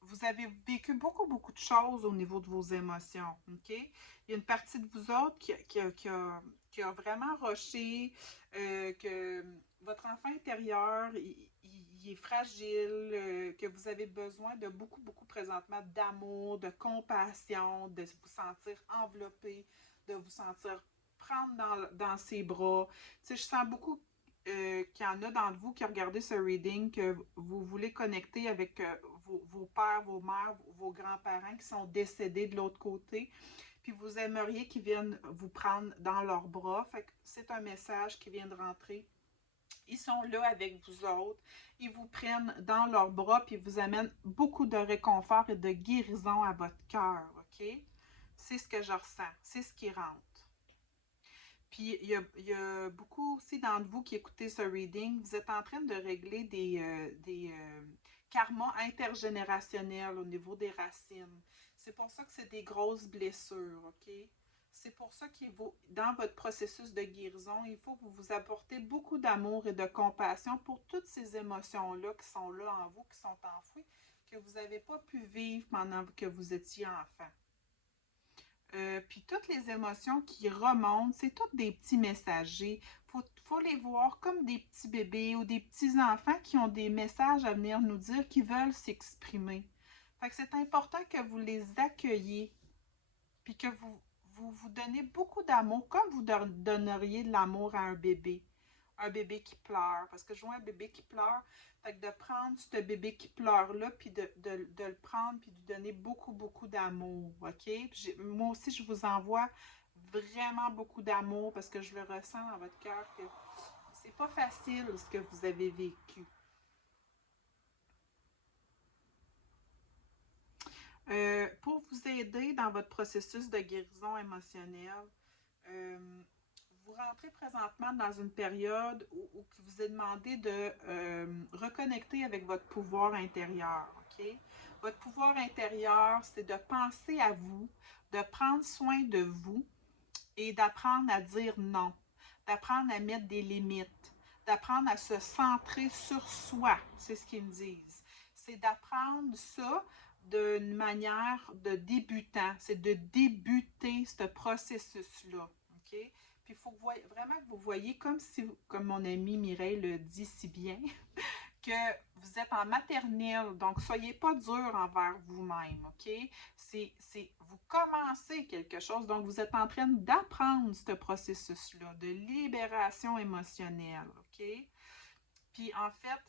vous avez vécu beaucoup, beaucoup de choses au niveau de vos émotions. OK? Il y a une partie de vous autres qui a vraiment rushé, que votre enfant intérieur, il est fragile, que vous avez besoin de beaucoup, beaucoup présentement d'amour, de compassion, de vous sentir enveloppé, de vous sentir prendre dans ses bras. Tu sais, je sens beaucoup qu'il y en a d'entre vous qui regardez ce reading, que vous voulez connecter avec vos pères, vos mères, vos grands-parents qui sont décédés de l'autre côté, puis vous aimeriez qu'ils viennent vous prendre dans leurs bras. Fait que c'est un message qui vient de rentrer. Ils sont là avec vous autres. Ils vous prennent dans leurs bras puis vous amènent beaucoup de réconfort et de guérison à votre cœur, OK? C'est ce que je ressens. C'est ce qui rentre. Puis il y a beaucoup aussi d'entre vous qui écoutez ce reading. Vous êtes en train de régler des karmas intergénérationnels au niveau des racines. C'est pour ça que c'est des grosses blessures, OK? C'est pour ça qu'il faut, dans votre processus de guérison, il faut que vous vous apportez beaucoup d'amour et de compassion pour toutes ces émotions-là qui sont là en vous, qui sont enfouies, que vous n'avez pas pu vivre pendant que vous étiez enfant. Puis toutes les émotions qui remontent, c'est toutes des petits messagers. faut les voir comme des petits bébés ou des petits enfants qui ont des messages à venir nous dire, qui veulent s'exprimer. Fait que c'est important que vous les accueilliez, puis que vous donnez beaucoup d'amour, comme vous donneriez de l'amour à un bébé. Un bébé qui pleure. Parce que je vois un bébé qui pleure. Fait que de prendre ce bébé qui pleure-là, puis de le prendre, puis de lui donner beaucoup, beaucoup d'amour. OK? Moi aussi, je vous envoie vraiment beaucoup d'amour parce que je le ressens dans votre cœur que c'est pas facile ce que vous avez vécu. Pour vous aider dans votre processus de guérison émotionnelle, vous rentrez présentement dans une période où vous est demandé de reconnecter avec votre pouvoir intérieur. OK? Votre pouvoir intérieur, c'est de penser à vous, de prendre soin de vous et d'apprendre à dire non, d'apprendre à mettre des limites, d'apprendre à se centrer sur soi. C'est ce qu'ils me disent. C'est d'apprendre ça d'une manière de débutant. C'est de débuter ce processus-là. OK? Puis il faut vraiment que vous voyez, comme mon amie Mireille le dit si bien, que vous êtes en maternelle, donc soyez pas dur envers vous-même, OK? Vous commencez quelque chose, donc vous êtes en train d'apprendre ce processus-là de libération émotionnelle, OK? Puis en fait,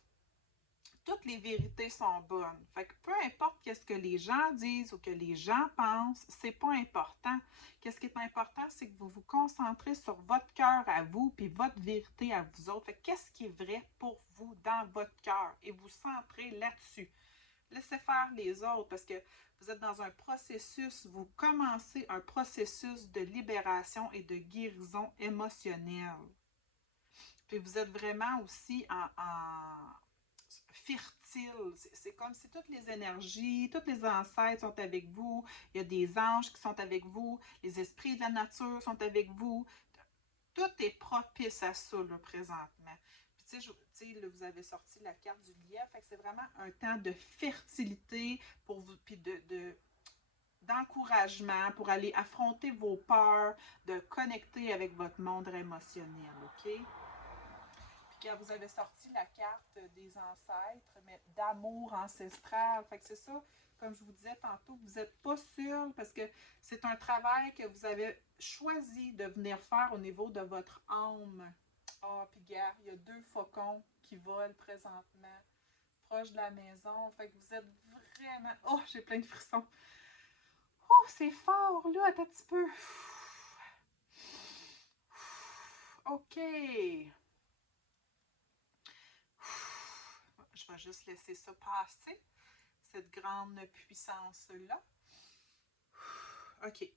toutes les vérités sont bonnes. Fait que peu importe qu'est-ce que les gens disent ou que les gens pensent, c'est pas important. Qu'est-ce qui est important, c'est que vous vous concentrez sur votre cœur à vous puis votre vérité à vous autres. Fait que qu'est-ce qui est vrai pour vous dans votre cœur et vous centrez là-dessus. Laissez faire les autres parce que vous êtes dans un processus, vous commencez un processus de libération et de guérison émotionnelle. Puis vous êtes vraiment aussi en fertile. C'est comme si toutes les énergies, tous les ancêtres sont avec vous. Il y a des anges qui sont avec vous. Les esprits de la nature sont avec vous. Tout est propice à ça, là, présentement. Puis, tu sais, vous avez sorti la carte du lièvre. Fait que c'est vraiment un temps de fertilité pour vous, puis d'encouragement pour aller affronter vos peurs, de connecter avec votre monde émotionnel, OK? Puis quand vous avez sorti la carte des ancêtres, mais d'amour ancestral. Fait que c'est ça, comme je vous disais tantôt, vous n'êtes pas sûr parce que c'est un travail que vous avez choisi de venir faire au niveau de votre âme. Ah, puis gars, il y a 2 faucons qui volent présentement proche de la maison. Fait que vous êtes vraiment... Oh, j'ai plein de frissons. Oh, c'est fort, là, attends un petit peu. OK. Je vais juste laisser ça passer, cette grande puissance-là. OK.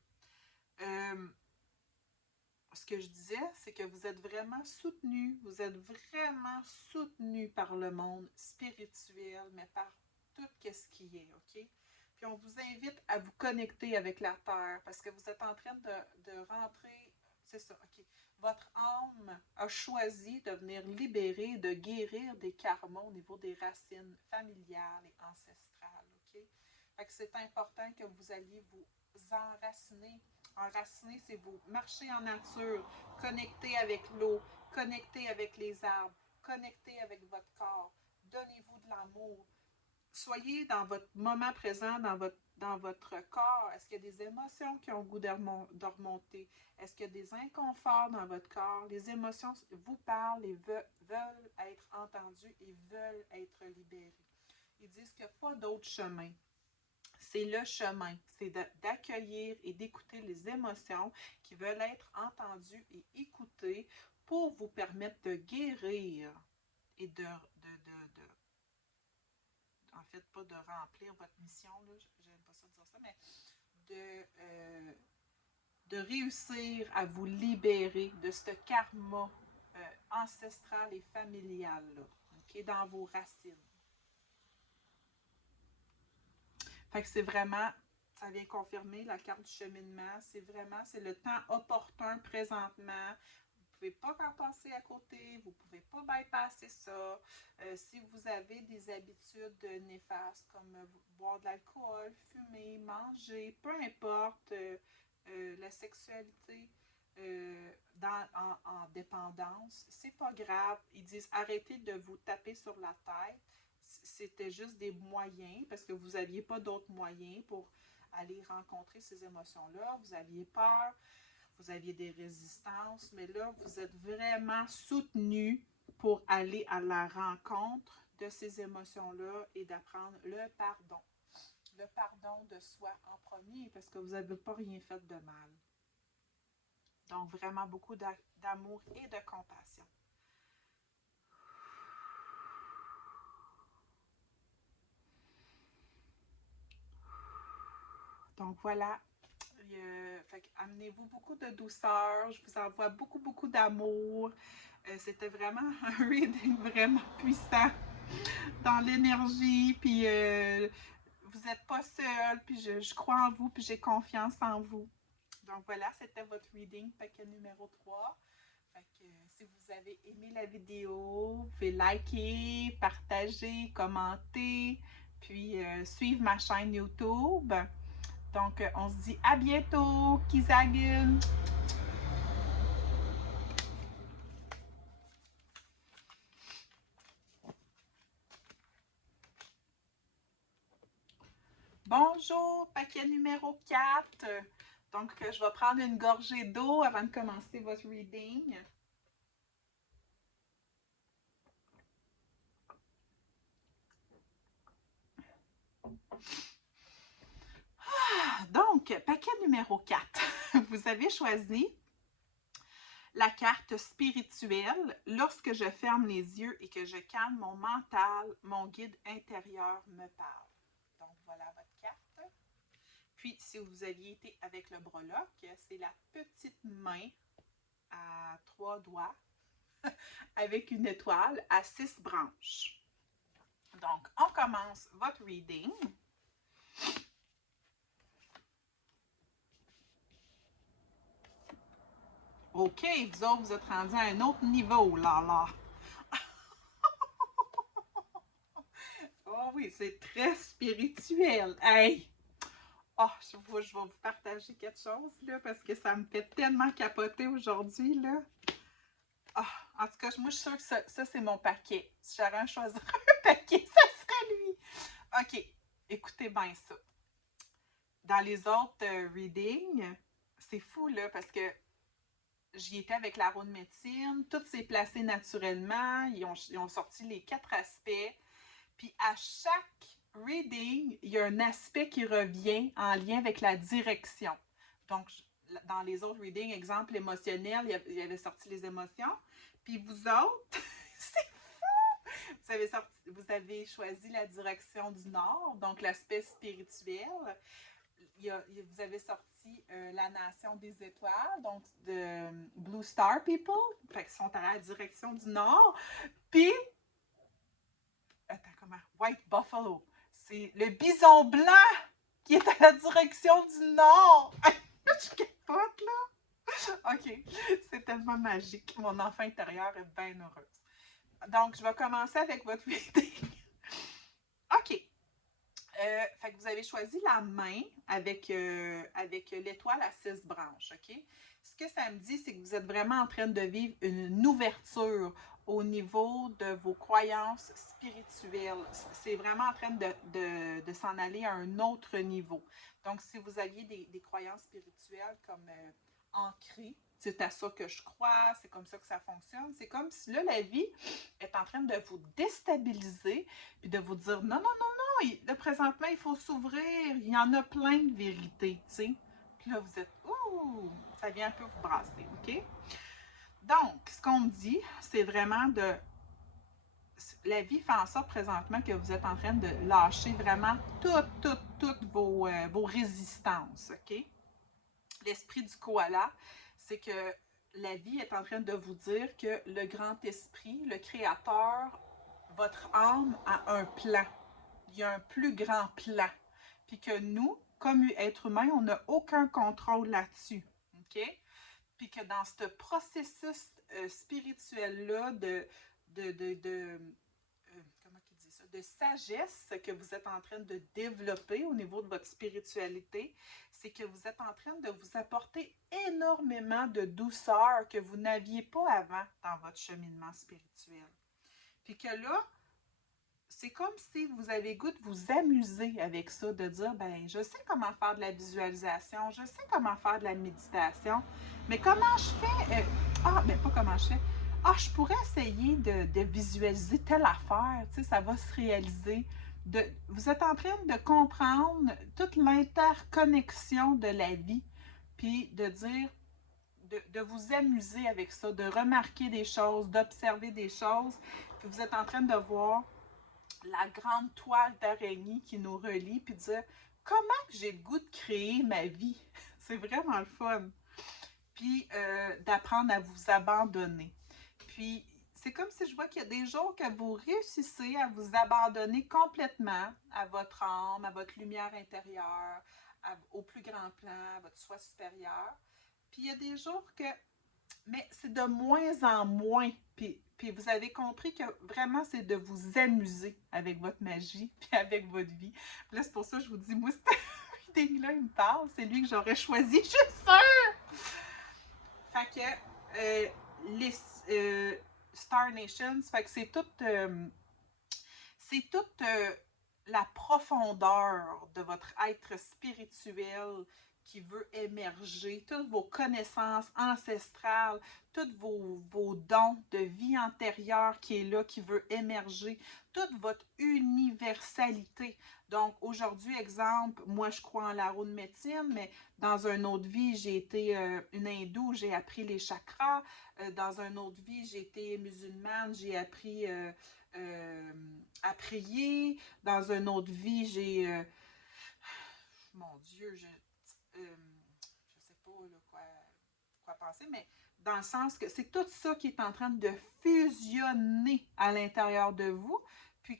Ce que je disais, c'est que vous êtes vraiment soutenu. Vous êtes vraiment soutenu par le monde spirituel, mais par tout ce qui est, OK? Puis on vous invite à vous connecter avec la Terre parce que vous êtes en train de rentrer, c'est ça, OK. Votre âme a choisi de venir libérer, de guérir des karmas au niveau des racines familiales et ancestrales, OK? Fait que c'est important que vous alliez vous enraciner. Enraciner, c'est vous marcher en nature, connecter avec l'eau, connecter avec les arbres, connecter avec votre corps. Donnez-vous de l'amour. Soyez dans votre moment présent, dans votre corps. Est-ce qu'il y a des émotions qui ont le goût de remonter? Est-ce qu'il y a des inconforts dans votre corps? Les émotions vous parlent et veulent être entendues et veulent être libérées. Ils disent qu'il n'y a pas d'autre chemin. C'est le chemin, c'est d'accueillir et d'écouter les émotions qui veulent être entendues et écoutées pour vous permettre de guérir et en fait, pas de remplir votre mission, là, j'aime pas ça dire ça, mais de réussir à vous libérer de ce karma ancestral et familial, là, okay, dans vos racines. Fait que c'est vraiment, ça vient confirmer la carte du cheminement. C'est vraiment, c'est le temps opportun présentement. Vous ne pouvez pas en passer à côté. Vous ne pouvez pas bypasser ça. Si vous avez des habitudes néfastes comme boire de l'alcool, fumer, manger, peu importe la sexualité, en dépendance, c'est pas grave. Ils disent arrêtez de vous taper sur la tête. C'était juste des moyens parce que vous n'aviez pas d'autres moyens pour aller rencontrer ces émotions-là. Vous aviez peur, vous aviez des résistances, mais là, vous êtes vraiment soutenu pour aller à la rencontre de ces émotions-là et d'apprendre le pardon. Le pardon de soi en premier parce que vous n'avez pas rien fait de mal. Donc, vraiment beaucoup d'amour et de compassion. Donc, voilà. Amenez-vous beaucoup de douceur. Je vous envoie beaucoup, beaucoup d'amour. C'était vraiment un reading vraiment puissant dans l'énergie. Puis, vous n'êtes pas seul. Puis, je crois en vous. Puis, j'ai confiance en vous. Donc, voilà, c'était votre reading, paquet numéro 3. Fait que, si vous avez aimé la vidéo, vous pouvez liker, partager, commenter, puis suivre ma chaîne YouTube. Donc, on se dit à bientôt, Kizagun! Bonjour, paquet numéro 4. Donc, je vais prendre une gorgée d'eau avant de commencer votre reading. Donc, paquet numéro 4. Vous avez choisi la carte spirituelle. Lorsque je ferme les yeux et que je calme mon mental, mon guide intérieur me parle. Donc, voilà votre carte. Puis, si vous aviez été avec le breloque, c'est la petite main à 3 doigts avec une étoile à 6 branches. Donc, on commence votre reading. OK, vous autres, vous êtes rendus à un autre niveau, là. Oh oui, c'est très spirituel. Hey! Oh, je vais vous partager quelque chose, là, parce que ça me fait tellement capoter aujourd'hui, là. Oh, en tout cas, moi, je suis sûre que ça c'est mon paquet. Si j'avais à choisir un paquet, ça serait lui. OK, écoutez bien ça. Dans les autres readings, c'est fou, là, parce que j'y étais avec la roue de médecine, tout s'est placé naturellement, ils ont sorti les 4 aspects, puis à chaque reading, il y a un aspect qui revient en lien avec la direction. Donc, dans les autres readings, exemple émotionnel, il y avait sorti les émotions, puis vous autres, c'est fou! Vous avez choisi la direction du Nord, donc l'aspect spirituel. Vous avez sorti la nation des étoiles, donc de Blue Star People, fait qu'ils sont à la direction du Nord. Puis, attends, comment? White Buffalo. C'est le bison blanc qui est à la direction du Nord. Je capote, là. OK, c'est tellement magique. Mon enfant intérieur est bien heureuse. Donc, je vais commencer avec votre reading. OK. Fait que vous avez choisi la main avec l'étoile à 6 branches, OK? Ce que ça me dit, c'est que vous êtes vraiment en train de vivre une ouverture au niveau de vos croyances spirituelles. C'est vraiment en train de s'en aller à un autre niveau. Donc, si vous aviez des croyances spirituelles comme ancrées, c'est à ça que je crois, c'est comme ça que ça fonctionne. C'est comme si là, la vie est en train de vous déstabiliser puis de vous dire non, non, non, non, là, présentement, il faut s'ouvrir. Il y en a plein de vérités, tu sais. Puis là, vous êtes, ouh, ça vient un peu vous brasser, OK? Donc, ce qu'on me dit, c'est vraiment de. La vie fait en sorte présentement que vous êtes en train de lâcher vraiment toutes vos résistances, OK? L'esprit du koala, c'est que la vie est en train de vous dire que le grand esprit, le créateur, votre âme a un plan. Il y a un plus grand plan. Puis que nous, comme êtres humains, on n'a aucun contrôle là-dessus. OK? Puis que dans ce processus spirituel-là comment il dit ça? de sagesse que vous êtes en train de développer au niveau de votre spiritualité, c'est que vous êtes en train de vous apporter énormément de douceur que vous n'aviez pas avant dans votre cheminement spirituel. Puis que là, c'est comme si vous avez goût de vous amuser avec ça, de dire, ben, je sais comment faire de la visualisation, je sais comment faire de la méditation, mais comment je fais? Ben, pas comment je fais. Je pourrais essayer de visualiser telle affaire, tu sais, ça va se réaliser. Vous êtes en train de comprendre toute l'interconnexion de la vie, puis de dire, de vous amuser avec ça, de remarquer des choses, d'observer des choses, puis vous êtes en train de voir la grande toile d'araignée qui nous relie, puis dire comment j'ai le goût de créer ma vie. C'est vraiment le fun. Puis d'apprendre à vous abandonner. Puis c'est comme si je vois qu'il y a des jours que vous réussissez à vous abandonner complètement à votre âme, à votre lumière intérieure, au plus grand plan, à votre soi supérieur. Puis il y a des jours que mais c'est de moins en moins. Puis vous avez compris que vraiment, c'est de vous amuser avec votre magie puis avec votre vie. Puis là, c'est pour ça que je vous dis, moi, cette idée-là, il me parle. C'est lui que j'aurais choisi, je suis sûre! Fait que les Star Nations, fait que c'est toute la profondeur de votre être spirituel qui veut émerger, toutes vos connaissances ancestrales, tous vos dons de vie antérieure qui est là, qui veut émerger, toute votre universalité. Donc, aujourd'hui, exemple, moi, je crois en la roue de médecine, mais dans une autre vie, j'ai été une hindoue, j'ai appris les chakras. Dans une autre vie, j'ai été musulmane, j'ai appris à prier. Dans une autre vie, j'ai... mon Dieu, je sais pas là, quoi penser, mais dans le sens que c'est tout ça qui est en train de fusionner à l'intérieur de vous, puis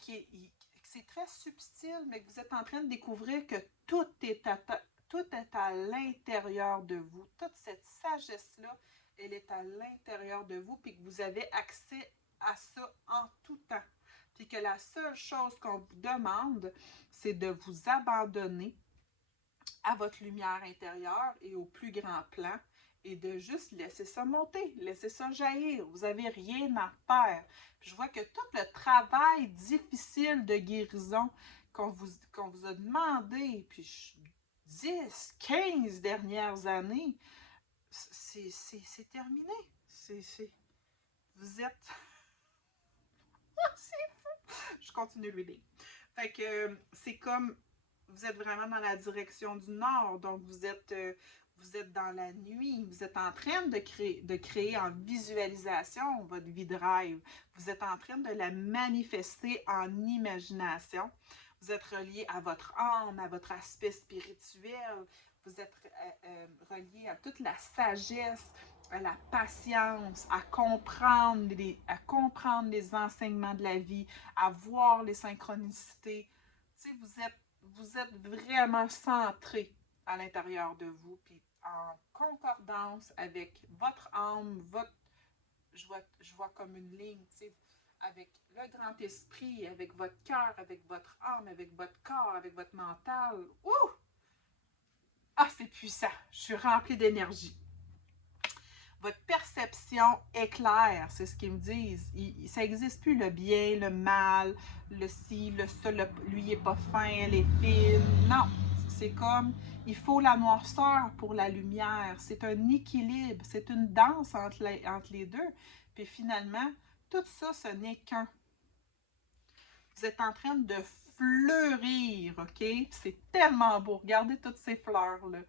c'est très subtil, mais que vous êtes en train de découvrir que tout est à l'intérieur de vous. Toute cette sagesse-là, elle est à l'intérieur de vous, puis que vous avez accès à ça en tout temps. Puis que la seule chose qu'on vous demande, c'est de vous abandonner à votre lumière intérieure et au plus grand plan et de juste laisser ça monter, laisser ça jaillir. Vous n'avez rien à faire. Puis je vois que tout le travail difficile de guérison qu'on vous a demandé, puis 10, 15 dernières années, c'est terminé. Vous êtes... c'est fou! Je continue le reading. Fait que c'est comme vous êtes vraiment dans la direction du nord, donc vous êtes dans la nuit, vous êtes en train de créer en visualisation votre vie de rêve, vous êtes en train de la manifester en imagination, vous êtes relié à votre âme, à votre aspect spirituel, vous êtes relié à toute la sagesse, à la patience, à comprendre les enseignements de la vie, à voir les synchronicités. Tu sais, vous êtes vraiment centré à l'intérieur de vous, puis en concordance avec votre âme, je vois comme une ligne, tu sais, avec le grand esprit, avec votre cœur, avec votre âme, avec votre corps, avec votre mental. Ouh! C'est puissant. Je suis remplie d'énergie. Votre perception est claire, c'est ce qu'ils me disent. Ça n'existe plus le bien, le mal, le ci, le ça, lui il est pas fin, elle est fine. Non, c'est comme, il faut la noirceur pour la lumière. C'est un équilibre, c'est une danse entre les deux. Puis finalement, tout ça, ce n'est qu'un. Vous êtes en train de fleurir, OK? C'est tellement beau. Regardez toutes ces fleurs-là.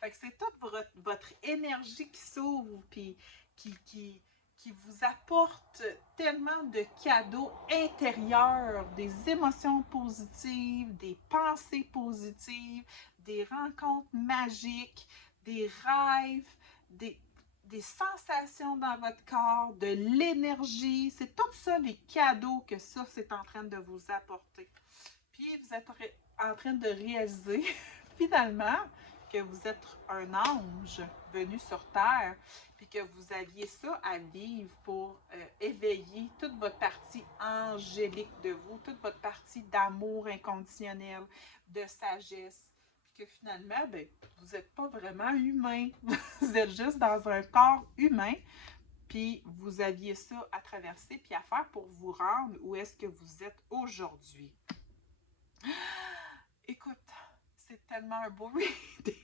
Fait que c'est toute votre énergie qui s'ouvre, puis qui vous apporte tellement de cadeaux intérieurs, des émotions positives, des pensées positives, des rencontres magiques, des rêves, des sensations dans votre corps, de l'énergie. C'est tout ça, les cadeaux que ça, c'est en train de vous apporter. Puis vous êtes en train de réaliser, finalement, que vous êtes un ange venu sur Terre, puis que vous aviez ça à vivre pour éveiller toute votre partie angélique de vous, toute votre partie d'amour inconditionnel, de sagesse, puis que finalement, ben, vous n'êtes pas vraiment humain. Vous êtes juste dans un corps humain, puis vous aviez ça à traverser, puis à faire pour vous rendre où est-ce que vous êtes aujourd'hui. Écoute, c'est tellement un beau reading.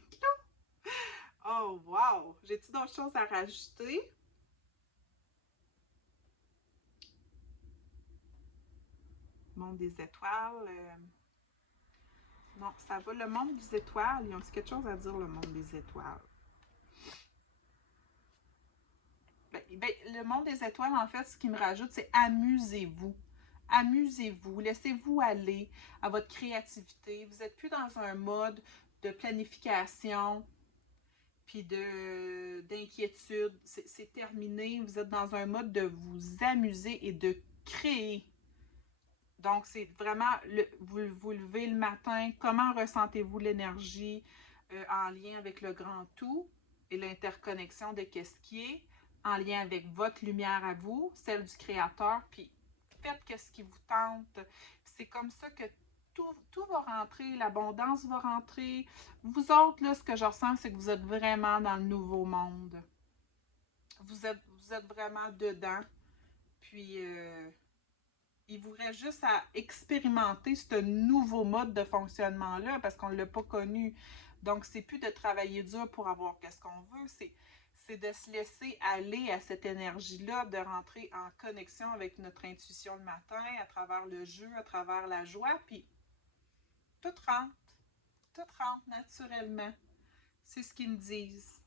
Oh, wow! J'ai-tu d'autres choses à rajouter? Monde des étoiles. Non, ça va. Le monde des étoiles, ils ont quelque chose à dire, le monde des étoiles. Le monde des étoiles, en fait, ce qui me rajoute, c'est amusez-vous. Amusez-vous, laissez-vous aller à votre créativité. Vous n'êtes plus dans un mode de planification puis d'inquiétude. C'est terminé. Vous êtes dans un mode de vous amuser et de créer. Donc, c'est vraiment, vous levez le matin, comment ressentez-vous l'énergie en lien avec le grand tout et l'interconnexion de qu'est-ce qui est, en lien avec votre lumière à vous, celle du Créateur, puis faites ce qui vous tente. C'est comme ça que tout va rentrer, l'abondance va rentrer. Vous autres, là, ce que je ressens, c'est que vous êtes vraiment dans le nouveau monde. Vous êtes vraiment dedans. Puis, il vous reste juste à expérimenter ce nouveau mode de fonctionnement-là parce qu'on ne l'a pas connu. Donc, c'est plus de travailler dur pour avoir ce qu'on veut, c'est de se laisser aller à cette énergie-là, de rentrer en connexion avec notre intuition le matin, à travers le jeu, à travers la joie, puis tout rentre naturellement. C'est ce qu'ils me disent.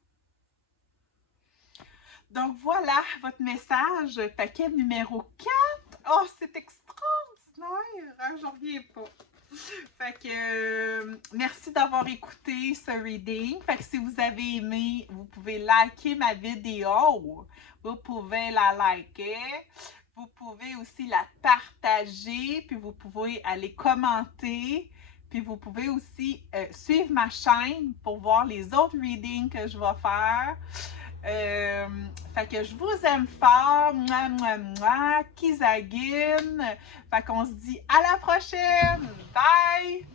Donc voilà votre message, paquet numéro 4. Oh, c'est extraordinaire! J'en reviens pas. Fait que merci d'avoir écouté ce reading. Fait que si vous avez aimé, vous pouvez liker ma vidéo. Vous pouvez la liker. Vous pouvez aussi la partager. Puis vous pouvez aller commenter. Puis vous pouvez aussi suivre ma chaîne pour voir les autres readings que je vais faire. Fait que je vous aime fort. Mouah, mouah, mouah. Kizagin. Fait qu'on se dit à la prochaine. Bye!